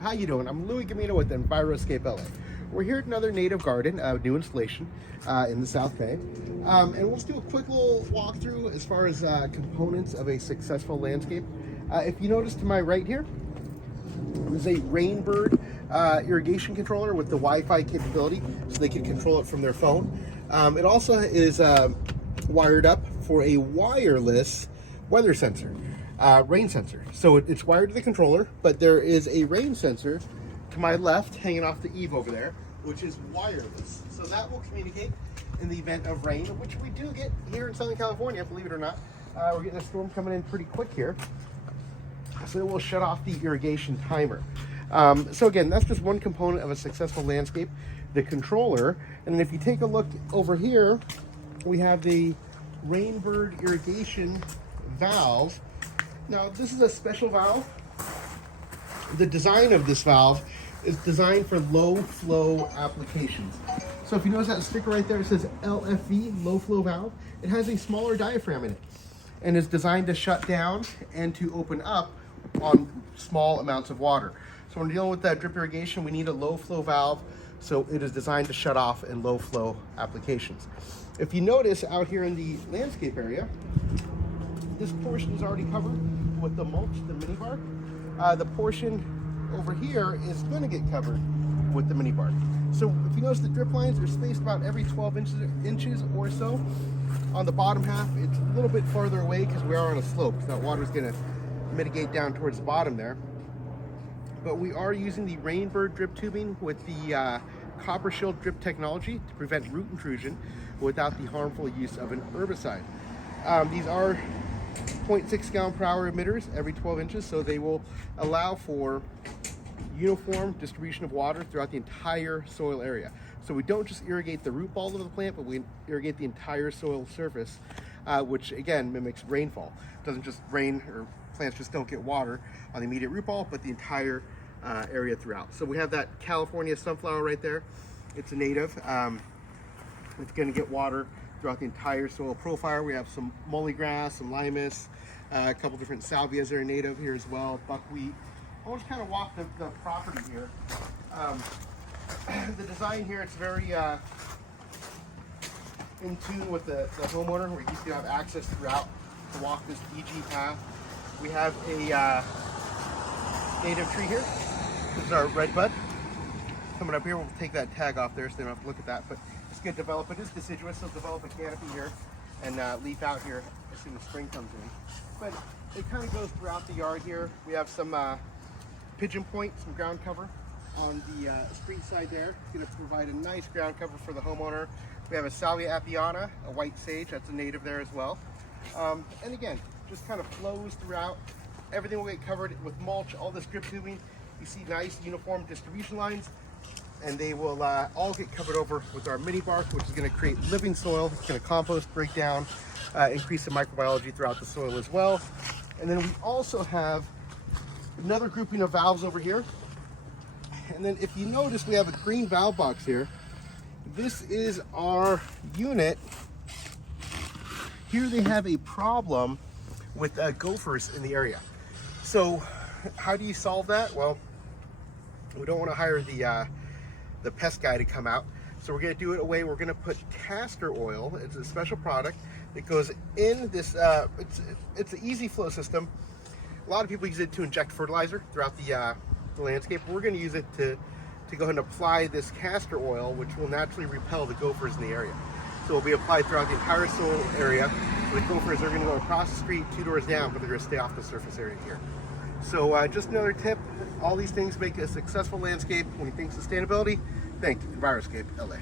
How you doing? I'm Louis Gamino with Enviroscape LA. We're here at another native garden, new installation in the South Bay. And let's do a quick little walkthrough as far as components of a successful landscape. If you notice to my right here, there's a Rainbird irrigation controller with the Wi-Fi capability, so they can control it from their phone. It also is wired up for a wireless weather sensor. Rain sensor. So it's wired to the controller, but there is a rain sensor to my left hanging off the eave over there, which is wireless. So that will communicate in the event of rain, which we do get here in Southern California, believe it or not. We're getting a storm coming in pretty quick here. So it will shut off the irrigation timer. So again, that's just one component of a successful landscape, the controller. And then if you take a look over here, we have the Rainbird irrigation valve. Now, this is a special valve. The design of this valve is designed for low flow applications. So if you notice that sticker right there, it says LFV, low flow valve. It has a smaller diaphragm in it and is designed to shut down and to open up on small amounts of water. So when we're dealing with that drip irrigation, we need a low flow valve. So it is designed to shut off in low flow applications. If you notice out here in the landscape area, this portion is already covered with the mulch, the mini bark. The portion over here is going to get covered with the mini bark. So if you notice, the drip lines are spaced about every 12 inches or so. On the bottom half, it's a little bit farther away because we are on a slope, so that water is going to mitigate down towards the bottom there. But we are using the Rainbird drip tubing with the copper shield drip technology to prevent root intrusion without the harmful use of an herbicide. These are 0.6 gallon per hour emitters every 12 inches, so they will allow for uniform distribution of water throughout the entire soil area. So we don't just irrigate the root ball of the plant, but we irrigate the entire soil surface, which again mimics rainfall. It doesn't just rain, or plants just don't get water on the immediate root ball, but the entire area throughout. So we have that California sunflower right there. It's a native. It's going to get water throughout the entire soil profile. We have some mully grass, some limas, a couple different salvias that are native here as well, buckwheat. I'll just kind of walk the property here. The design here, it's very in tune with the homeowner, where he's going to have access throughout to walk this DG path. We have a native tree here. This is our red bud. Coming up here, we'll take that tag off there so they don't have to look at that. But it's going to develop, it is deciduous, so it'll develop a canopy here and leaf out here as soon as spring comes in. But it kind of goes throughout the yard here. We have some pigeon point, some ground cover on the street side there. It's going to provide a nice ground cover for the homeowner. We have a Salvia apiana, a white sage, that's a native there as well. And again, just kind of flows throughout. Everything will get covered with mulch, all this drip tubing. You see nice uniform distribution lines, and they will all get covered over with our mini bark, which is going to create living soil. It's going to compost, break down, increase the microbiology throughout the soil as well. And then we also have another grouping of valves over here. And then if you notice, we have a green valve box here. This is our unit. Here they have a problem with gophers in the area. So how do you solve that? Well, we don't want to hire the pest guy to come out. So we're going to do it a way, we're going to put castor oil. It's a special product that goes in this, it's an easy flow system. A lot of people use it to inject fertilizer throughout the landscape. We're going to use it to go ahead and apply this castor oil, which will naturally repel the gophers in the area. So it will be applied throughout the entire soil area. The gophers are going to go across the street 2 doors down, but they're going to stay off the surface area here. So just another tip, all these things make a successful landscape. When you think sustainability, think Enviroscape LA.